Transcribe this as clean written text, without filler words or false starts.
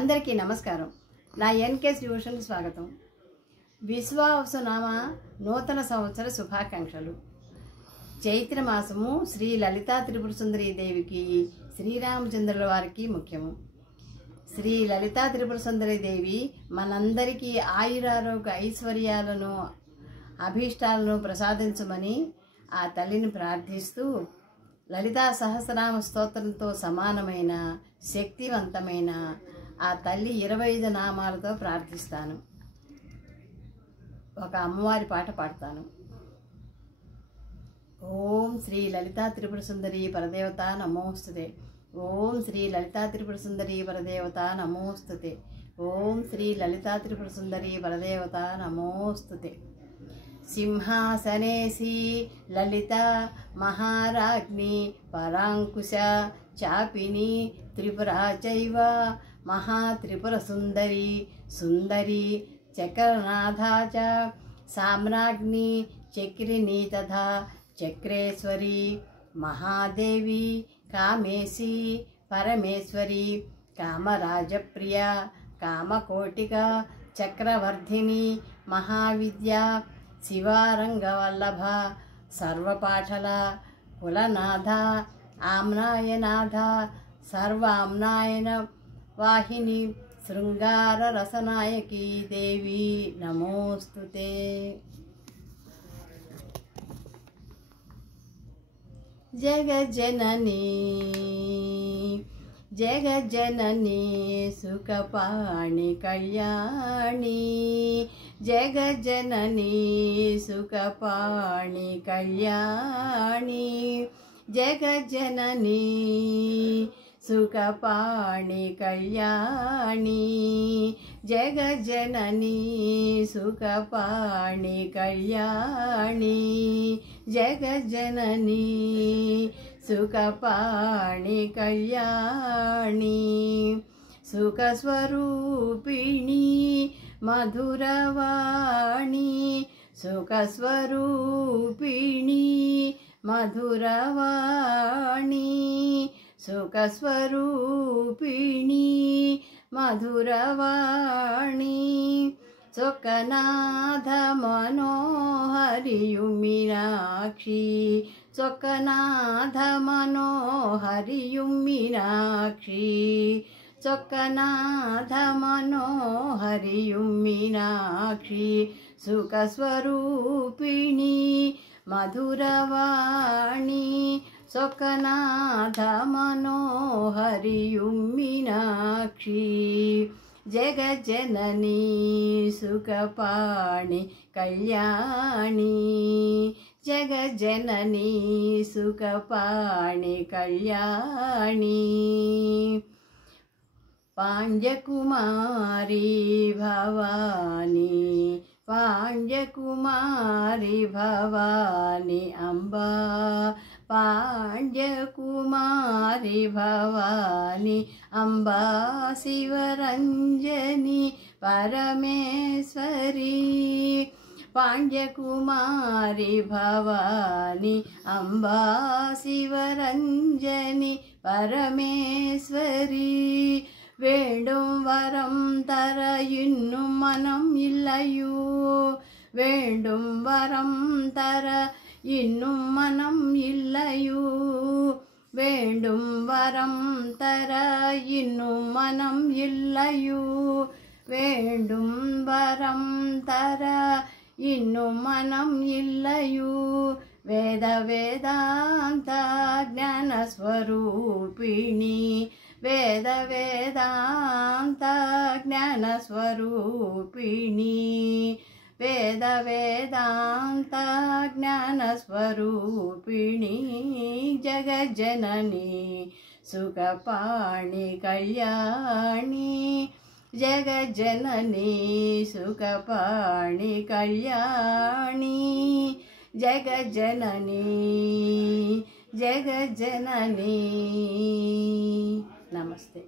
అందరికీ నమస్కారం. నా ఎన్కేఎస్ డివోషన్కి స్వాగతం. విశ్వావసునామ నూతన సంవత్సర శుభాకాంక్షలు. చైత్ర మాసము శ్రీ లలితా త్రిపుర సుందరీ దేవికి శ్రీరామచంద్రుల వారికి ముఖ్యము. శ్రీ లలితా త్రిపుర సుందరీ దేవి మనందరికీ ఆయురారోగ్య ఐశ్వర్యాలను అభీష్టాలను ప్రసాదించమని ఆ తల్లిని ప్రార్థిస్తూ లలితా సహస్రనామ స్తోత్రంతో సమానమైన శక్తివంతమైన ఆ తల్లి 25 నామాలతో ప్రార్థిస్తాను. ఒక అమ్మవారి పాట పాడతాను. ఓం శ్రీ లలితా త్రిపుర సుందరీ పరదేవత నమోస్తుతే. ఓం శ్రీ లలితా త్రిపుర సుందరీ పరదేవత నమోస్తుతే. ఓం శ్రీ లలితా త్రిపుర సుందరీ పరదేవత నమోస్తుతే. సింహాసనేసి లలిత మహారాజ్ఞి పరాంకుశ చాపిని త్రిపురా చైవ మహాత్రిపుర సుందరి సుందరి చక్రనాథా చ సామ్రాజ్ఞి చక్రిణీ తథా చక్రేశ్వరి మహాదేవి కామేశి పరమేశ్వరి కామరాజప్రియ కామకోటిక చక్రవర్ధిని మహావిద్యా శివారంగవల్లభ సర్వపాఠల కులనాథ ఆమ్నాయనాథ సర్వామ్నాయన వాహిని శృంగార రసనాయకీ దేవి నమోస్తుతే. జగజ్జననీ జగజ్జననీ సుఖపాణి కళ్యాణి జగజ్జననీ సుఖపాణి కళ్యాణి జగజ్జననీ సుఖపాణి కళ్యాణి జగజ్జననీ సుఖపాణి కళ్యాణి జగజ్జననీ సుఖపాణి కళ్యాణి సుఖస్వరూపిణి మధురవాణి సుఖస్వరూపిణి మధురవాణి సుఖస్వరూపిణి మధురవాణి చొక్కనాథ మనోహరియు మీనాక్షి చొక్కనాథ మనోహరియు మీనాక్షి చొక్కనాథ మనోహరియు మీనాక్షి సుఖస్వరూపిణి మధురవాణి చొక్కనాథ మనోహరియు మీనాక్షి జగజ్జననీ సుఖపాణి కళ్యాణి జగజ్జననీ సుఖపాణి కళ్యాణి పాండ్యకుమారి భవాని పాండ్యకుమారి భవాని అంబా పాండ్యకుమారి భవాని అంబా శివరంజని పరమేశ్వరి పాండ్యకుమారి భవాని అంబా శివరంజని పరమేశ్వరి வேண்டும் வரம் தர இன்னும் மனம் இல்லையோ வேண்டும் வரம் தர இன்னும் மனம் இல்லையோ வேண்டும் வரம் தர இன்னும் மனம் இல்லையோ வேண்டும் வரம் தர இன்னும் மனம் இல்லையோ வேத வேதாந்த ஞான ஸ்வரூபிணி వేద వేదాంత జ్ఞాన స్వరూపిణి వేద వేదాంత జ్ఞాన స్వరూపిణి జగజ్జననీ సుఖపాణి కళ్యాణి జగజ్జననీ సుఖపాణి కళ్యాణి జగజ్జననీ జగజ్జననీ. నమస్తే.